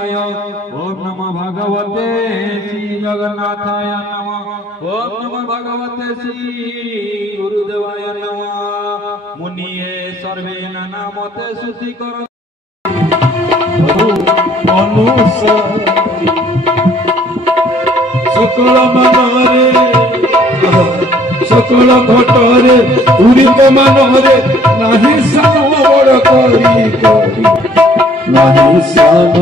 वासुदेवाय ओम नमो भगवते श्री जगन्नाथाय नमः ओम नमो भगवते श्री गुरुदेवाय नमः मुनिये सर्वे नामते स्तुति करो सकल मनरे सकल घटरे उड़ित मनरे नाही सान बड़ करी नाही सान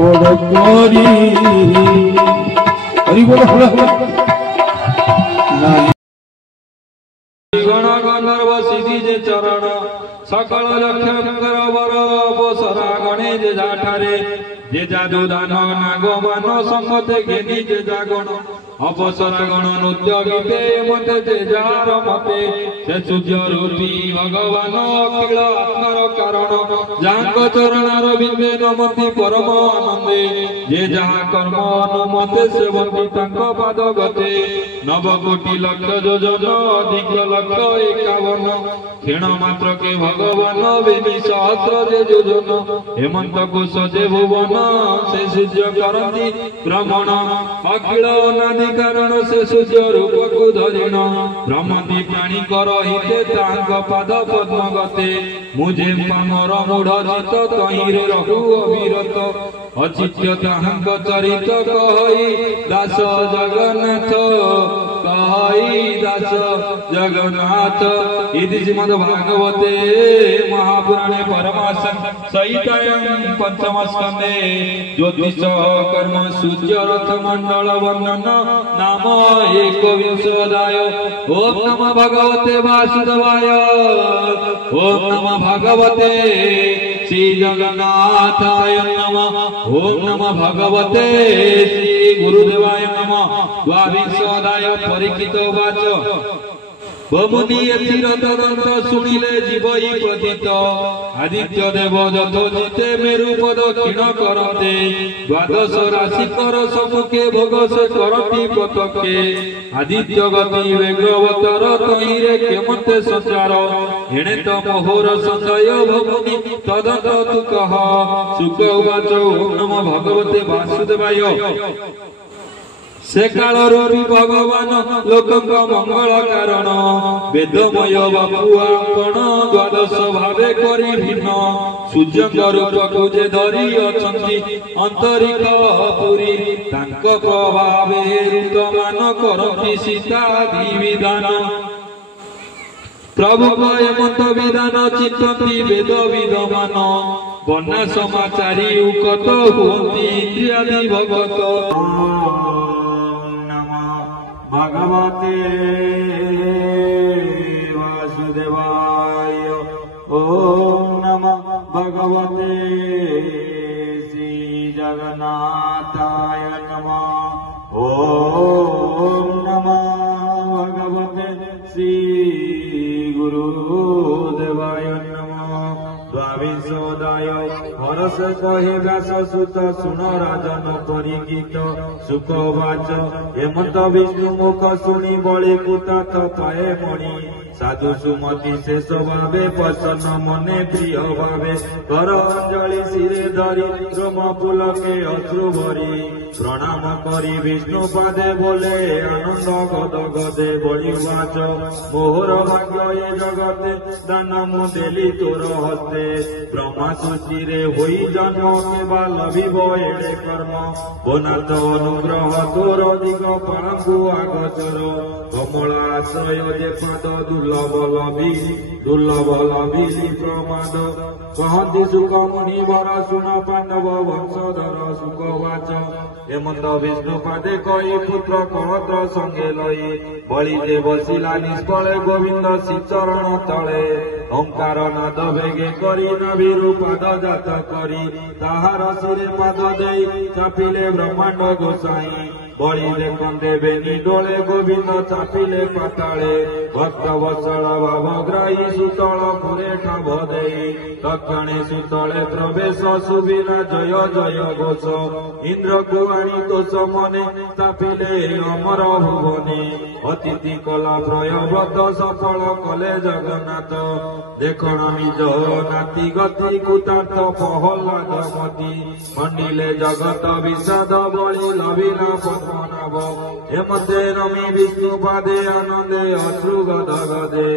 बड़ करी हरि बोल गण गंधर्व सिद्धि जे चरण सकल लक्षकर वर बसरा गणे जे जाठारे जे जादू दान नाग मान संगते घेनी जे जागण अपसरा गण नृत्य गीते मते जे जार मते से सूर्य रूपी भगवान अखिल आत्मार कारण जांक चरणार बिंदे नमति परम आनंदे जे जहा कर्म अनुमते सेवंती तांक पाद गते नव कोटि लक्ष योजन अधिक लक्ष 51 क्षण मात्र के भगवान बेनी सहस्र जे योजन हेमंत कोश जे भुवन से सूर्य करती भ्रमण अखिल अनादि कारण से सूर्य रूप को धरिण भ्रमती प्राणी कर हिते तांक पाद पद्म गते मुझे पामर मूढ़ चित तहिरे रहु अविरत अचित्य तांक चरित कहई दास जगन्नाथ कहई दास जगन्नाथ इति श्रीमद् भागवते महापुराणे परमासं सहितायां पंचम स्कंदे ज्योतिष कर्म सूर्य रथ मंडल वर्णन नाम 21 ओम नमः भगवते वासुदेवाय ओम नमः भगवते श्री जगन्नाथाय नमः ओम नमः भगवते श्री गुरुदेवाय नमः 22 परीक्षित वाच बमुनि तदंत शुणिले जीवई पतित आदित्य देव यथोचिते मेरु दक्षिण करते द्वादश राशि कर सम्मुखे भोग से करती पतके आदित्य गति वेगवतर तहिरे केमते संचार एणे तो मोहर संशय बमुनि तदंत तु कह सुख उवाच ओम नमो भगवते वासुदेवाय से काल रूपी भगवान लोकंक मंगल कारण वेदमय बापू आपण द्वादश भावे करी भिन्न सूर्य रूप को जे धरी अछंती अंतरिक्ष पुरी तांक प्रभावे ऋतमान करती सीता विधान प्रभु हेमंत विधान चिंतती वेद विद्यमान बन्ना समाचारी उकत हुंती इत्यादि भगत भगवते वासुदेवाय ओम नमः भगवते श्री जगन्नाथाय नमः ओम नमः भगवते श्री गुरुदेवाय नमः 22 हरस कहे व्यास सुत सुन राजन परिगीत सुख वाच हेमंत विष्णु मुख शुणी बलि कुतात पाए मणि साधु सुमति शेष भावे प्रसन्न मने प्रिय भावे कर अंजलि सिरे धरी रोम पुलके अश्रु भरी प्रणाम करी विष्णु पादे बोले आनंद गद गदे बलि वाच मोहर भाग्य ये जगते दान मु देली तोर हस्ते ब्रह्मा सृष्टि रे होई जन्म केवा लभिब एड़े कर्म बोनाथ अनुग्रह तोर दिग पांगु आगचर कमल आश्रय जे पाद दुर्लभ लभी प्रमाद कहती सुख मुनिवर सुन पांडव वंशधर सुख वाच हेमंत विष्णु पादे कई पुत्र कहत संगे लई बलि दे बसिला निष्फले गोविंद श्रीचरण तले ओंकार नाद भेगे करी नाभिरु पाद जात करी ताहार शिरे पाद देई चापिले ब्रह्मांड गोसाई बळी देखंदे बेनी डोळे गोविंद चापिले पाताळे भक्त वत्सल भावग्राही सुतळ पुरे ठाव देई तक्षणे सुतळे प्रवेश सुबिला जय जय घोष इंद्र कुआणी तोष मने चापिले अमर भुवने अतिथि कला प्रयव्रत सफल कले जगन्नाथ देखण निज नाती गति कुतार्थ प्रहलाद मती मंडिले जगत विषाद बळी लभिला पद्मनाभ हेमते रमि विष्णु पादे आनंदे अश्रु गद गदे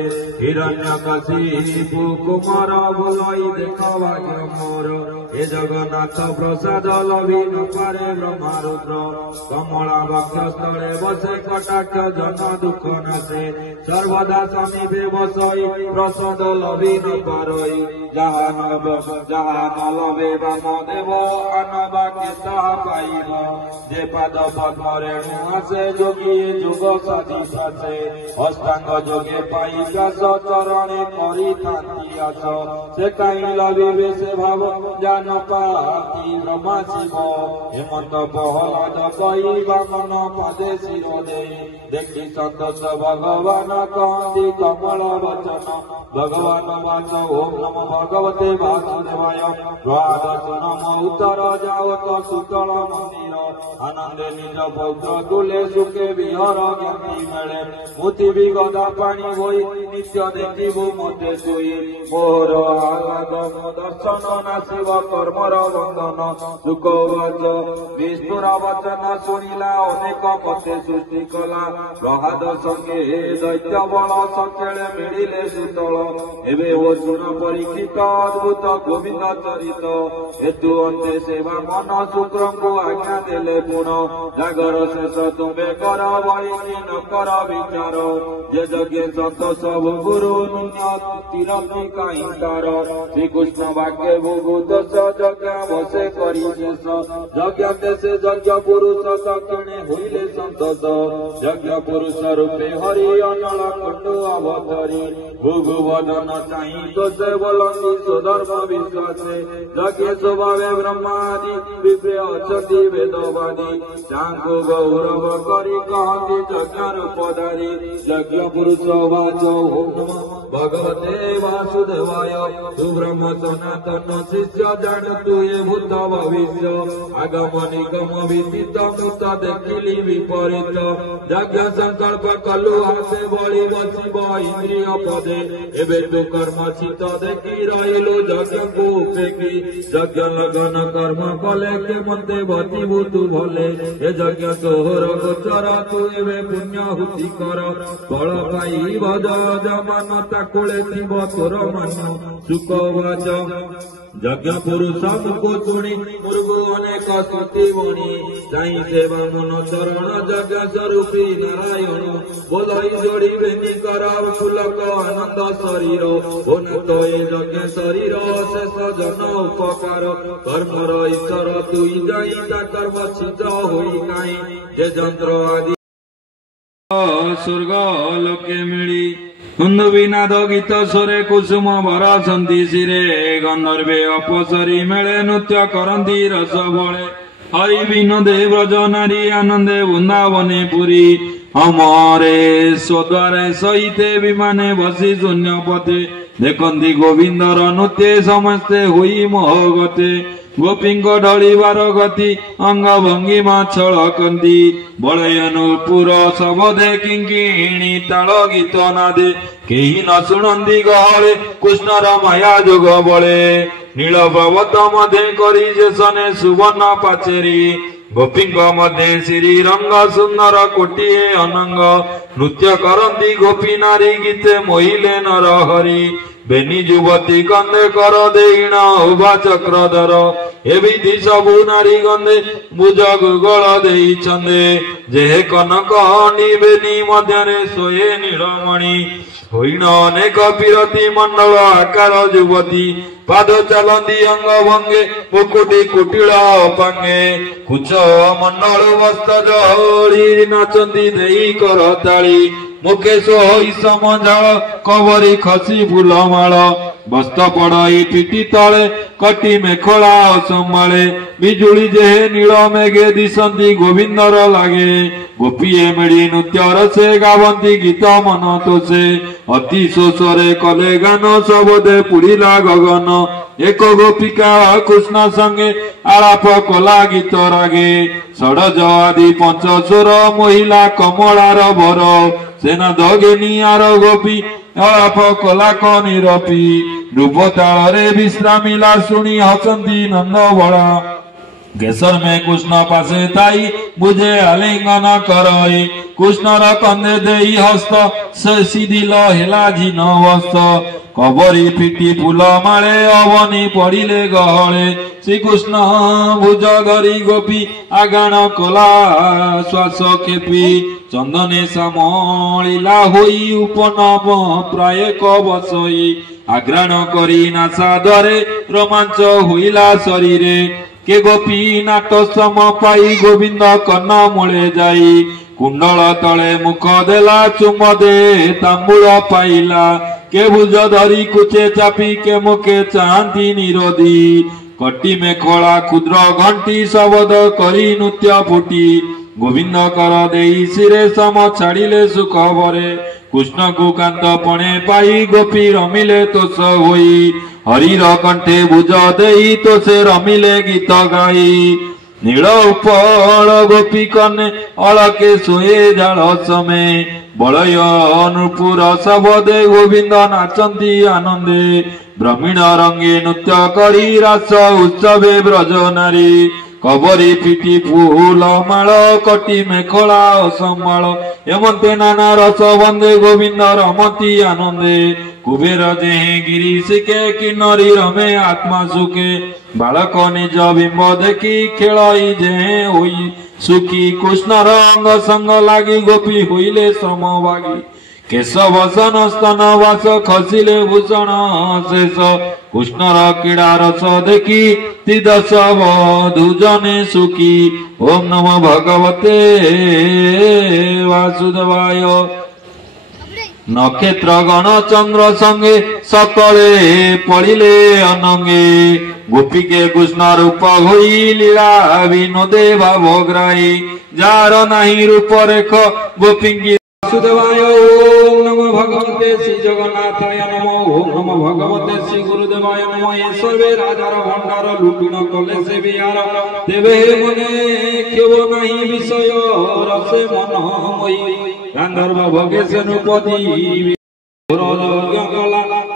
हिरण्यकशिपु कुमार बोलाई देख भाग्य मोर हे जगन्नाथ प्रसाद लभि न पारे ब्रह्मारुद्र कमला वक्षस्थले बसे कटाक्ष जन दुख नाशे सर्वदा समीपे बसई प्रसाद लभि न पारई जहा न लभे वामदेव अनबा केता पाइब जे पाद पद्म रेणु आसे जोगी जुग साधि सासे अष्टांग जोगे पाई व्यास चरणे करी थांती आस से कहीं लभिबे से भाव जान पाती ब्रह्मा शिव हेमंत प्रहलाद कही वामन पादे शिर दे देखी संतोष भगवान कहती कमल वचन भगवान वाच ओम नमो भगवते वासुदेवाय द्वादश नम उत्तर जावत सुतल मंदिर आनंदे निज पौत्र तुले सुखे विहर ज्ञाति मेले मुति भी गदा पानी होई नित्य देखिबु मते सोई मोर आगम दर्शन नाशिव कर्मर बंधन सुख वाच विष्णुर वचन शुणिला अनेक मते सृष्टि कला प्रहाद संगे दैत्य बल सकेले मिलिले सुतल एबे अर्जुन परीक्षित अद्भुत गोविंद चरित हेतु अंते सेवा मन शुक्र को आज्ञा देले पुण जागर शेष तुम्हें कर वही न कर विचार जे यज्ञ सत सब गुरु तिरपी कहीं तार श्रीकृष्ण वाक्य भूभूत यज्ञ बसे करी शेष यज्ञ देशे यज्ञ पुरुष सक्षणे हुईले संतोष यज्ञ पुरुष रूपे हरि अनल खंडु अवतरी भूगु वदन चाही दोषे बोलती स्वधर्म विश्वासे यज्ञ स्वभावे ब्रह्मादि विप्रे अछति वेदवादी तांको गौरव करी कहती यज्ञ पदारी यज्ञ पुरुष वाच ओम नमः भगवते वासुदेवाय तु ब्रह्म सनातन शिष्य जान तु ये भूत भविष्य आगम निगम विदित मृत देखिली विपरीत यज्ञ संकल्प कलु हासे बळी बसिब इंद्रिय पदे एबे तु कर्म चित देखी रहिलु यज्ञ को उपेक्षी यज्ञ लगन कर्म कले के मते बतिबु तु भले ए यज्ञ तोहर गोचर तु एबे पुण्य हुति कर फल पाई भज जमान ताकुळे थिब तोर मन सुख वाच यज्ञ पुरुष मुको शुणी मुर्गु अनेक स्तुति बणी जाई सेवा मन चरण यज्ञ स्वरूपी नारायण बोलई जोड़ी बेनी कर फुलक आनंद शरीर होन तो ये यज्ञ शरीर शेष जन उपकार कर्मर ईश्वर तुई जाई ता कर्म सिद्ध होई काई जे यंत्र आदि स्वर्ग लोके मिली हुन्दुविनाद गीत स्वरे कुसुम भरसंती शिरे गंधर्वे अपसरी मेले नृत्य करती रस बळे हरि विनोदे व्रज नारी आनंदे वृंदावने पुरी अमरे स्वद्वारे सहिते विमाने बसी शून्य पथे देखती गोविंदर नृत्ये समस्ते हुई मोहगते गोपींको ढळीबार गति अंग भंगिमा छळकंती बळयनुपुर सबदे किंकिणी ताल गीत नादे केही न शुणंती गहळे कृष्णर माया जोग बळे नील पर्वत मध्ये करी जेसने सुवर्ण पाचेरी गोपींको मध्ये श्री रंग सुंदर कोटिए अनंग नृत्य करंती गोपी नारी गीते मोहिले नर हरि बेनी युवती गंधे कर देण उभा चक्रधर एविधि सबु नारी गंधे भुज गुगल देई छंदे जे कनक बेनी मध्यरे सोये नीलमणि होइण अनेक पीरती मंडल आकार युवती पाद चलती अंग भंगे मुकुटी कुटिल पांगे कुच मंडल वस्त्र जहरी नाचंती देई करताली मुकेश होई समझाल कवरी खसी फूलमाल ବସ୍ତ ପଡ଼ଇ ପିଠି ତଳେ କଟି ମେଖଳା ଅସମ୍ଭାଳେ ବିଜୁଳି ଯେହେ ନୀଳ ମେଘେ ଦିଶନ୍ତି ଗୋବିନ୍ଦର ଲାଗେ ଗୋପୀଏ ମିଳି ନୃତ୍ୟର ସେ ଗାବନ୍ତି ଗୀତ ମନ ତୋଷେ ଅତି ଶୋଷରେ କଲେ ଗାନ ଶବଦେ ପୁଡ଼ିଲା ଗଗନ ଏକ ଗୋପିକା କୃଷ୍ଣ ସଙ୍ଗେ ଆଳାପ କଲା ଗୀତ ରାଗେ ଷଡ଼ଜ ଆଦି ପଞ୍ଚସ୍ୱର ମହିଳା କମଳାର ବର ସେନା ଦଗେନିଆର ଗୋପୀ ଆଳାପ କଲା କନିରପି ରୂପ ତାଳରେ ବିଶ୍ରାମିଲା ଶୁଣି ହସନ୍ତି ନନ୍ଦ ବଳା केसर में कृष्ण पासे ताई बुझे आलिंगन करई कृष्णर कंदे देई हस्त सीधिल हेला झिन वस्त कबरी फिटी फूल माले अवनी पड़िले गहले श्रीकृष्ण भुज धरी गोपी आगाण कला श्वास खेपी चंदने सामलिला होई उपनव प्राय कबसई आग्राण करी नासा द्वारे रोमांच होइला शरीरे के गोपी नाट सम पाई गोविंद कर्ण मूले जाई कुंडल तले मुख देला चुम दे तांबूल पाइला के भुज धरी कुचे चापी के मुखे चाहती निरोधी कटी मेखला क्षुद्र घंटी शबद करी नृत्य फुटी गोविंद कर देई सिरे सम छाड़िले सुख भरे कृष्ण को कांत पणे पाई गोपी रमिले तोष होई हरिर कंठे भुज देई तो से रमिले गीत गाई नील उपल गोपी कने अलके सोए जाल समे बलय नूपुर शबदे गोविंद नाचंती आनंदे ब्रह्मीण रंगे नृत्य करी रास उत्सवे ब्रज नारी कबरी फिटी फूल माल कटी मेखला असंभाल एमंते नाना रस बंदे गोविंद रमती आनंदे कुबेर जेहे गिरी शिखे किन्नरी रमे आत्मा सुखे बालक निज बिंब देखी खेलई जेहे होई सुखी कृष्ण रंग संग लागी गोपी होइले समभागी केश वसन स्तन वास खसिले भूषण शेष कृष्णर क्रीड़ा रस देखी त्रिदश वधूजने सुखी ओम नमो भगवते वासुदेवाय नक्षत्र गण चंद्र संगे सकले पड़िले अनंगे गोपी के कृष्ण रूप होई लीला विनोदे भावग्राही जार नाही रूप रेख गोपी वासुदेवाय ओम नमो भगवते श्री जगन्नाथाय नमो ओम नमो भगवते श्री गुरुदेवाय नमो ये सर्वे राजार भंडार लुटिन कले से बिहार देवे मने केव नाही विषय रसे मन मोई गांधर्व भोगेश नृपति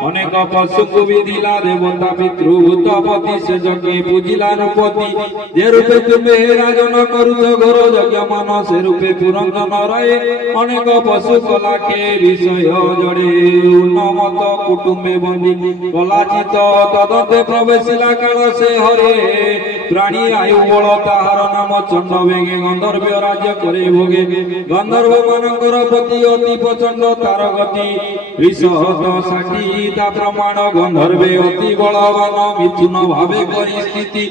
अनेक पशु को विधिला देवता पितृभूतपति से जगे पूजिला नृपति जे रूपे तुम्हे राजन करुच घोर यज्ञ मन से रूपे पुरंदन राय अनेक पशु कला के विषय जड़े उन्नमत कुटुंबे बंदी कलाचित तदते प्रवेशिला काल से हरे प्राणी आयु बल ताहार नाम चंड वेगे गंधर्व राज्य करे भोगे गंधर्व मानकर पति अति प्रचंड तार गति षाठी प्रमाण गंधर्वे अति बलवान मिथुन भावे करी स्थिति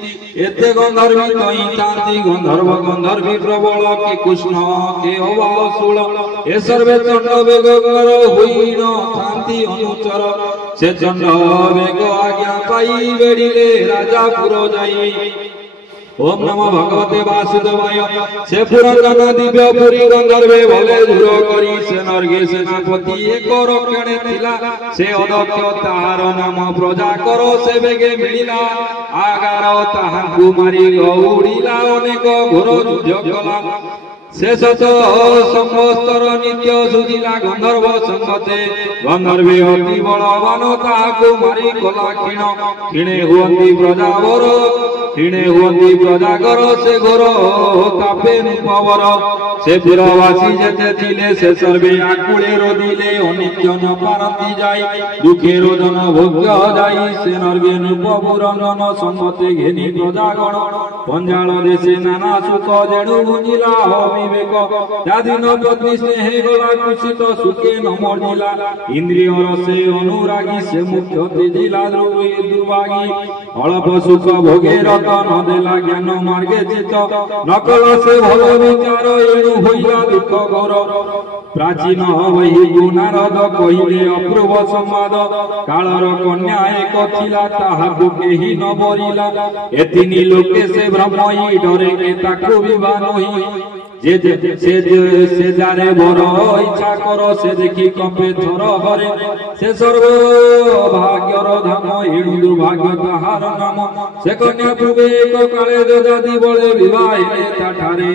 एते गंधर्वी कहीं तांती गंधर्व गंधर्वी प्रबल के कृष्ण के अवासुल ए सर्वे चंड वेग हुई न थांती अनुचर से चंड वेग आज्ञा पाई बेड़िले राजापुर जाई ओम नमो भगवते वासुदेवाय से पुरंदन दिव्य पुरी गंधर्वे भले दूर करी से नर्गे सेनापति एक रक्षणे थिला से अदक्ष ताहार नाम प्रजा करो से बेगे मिलिला आगार ताहाकु मारी गौड़िला अनेक घोर युद्ध कला शेष समस्तर नित्य सुजिला गंधर्व संगते गंधर्वे अति बलवान ताहाकु मारी कला क्षीण क्षीणे हुअन्ति प्रजावर क्षीणे हुअन्ति प्रजागर से घोर तापे नृपवर से पुरवासी जेते थिले से सर्वे आकुले रोदिले अनित्य न पारंती जाई दुखे रोदन भोग्य जाई से नर्गे नृपपुरंदन संगते घेनी प्रजागण पंजाल देशे नाना सुख जेणु भुंजिला विवेक जादिन पत्नी स्नेह गला कुशित सुखे न मर्जिला इंद्रिय रसे अनुरागी से मुख्य तेजिला दुर्भागी अल्प सुख भोगे रथ ଢକ ନ ଦେଲା ଜ୍ଞାନ ମାର୍ଗେ ଚିତ ନକଲ ସେ ଭଲ ବିଚାର ଏଣୁ ହୋଇଲା ଦୁଃଖ ଘୋର ପ୍ରାଚୀନ ବହି ଗୁଣାରଦ କହିଲେ ଅପୂର୍ବ ସମ୍ବାଦ କାଳର କନ୍ୟା ଏକ ଥିଲା ତାହାକୁ କେହି ନ ବରିଲା ଏତିନି ଲୋକେ ସେ ଭ୍ରମଇ ଡରେ ତାକୁ ବିବାହ ନହି ସେ ଯାରେ ବର ଇଚ୍ଛା କର ସେ ଦେଖି କମ୍ପେ ଥର ହରେ ସେ ସର୍ବ ଭାଗ୍ୟର ଧାମ ଏଣୁ ଦୁର୍ଭାଗ୍ୟ ତାହାର ନାମ ସେ କନ୍ୟା ପୂର୍ବେ ଏକ କାଳେ ଯଯାତି ବଳେ ବିବାହ ହେଲେ ତାଠାରେ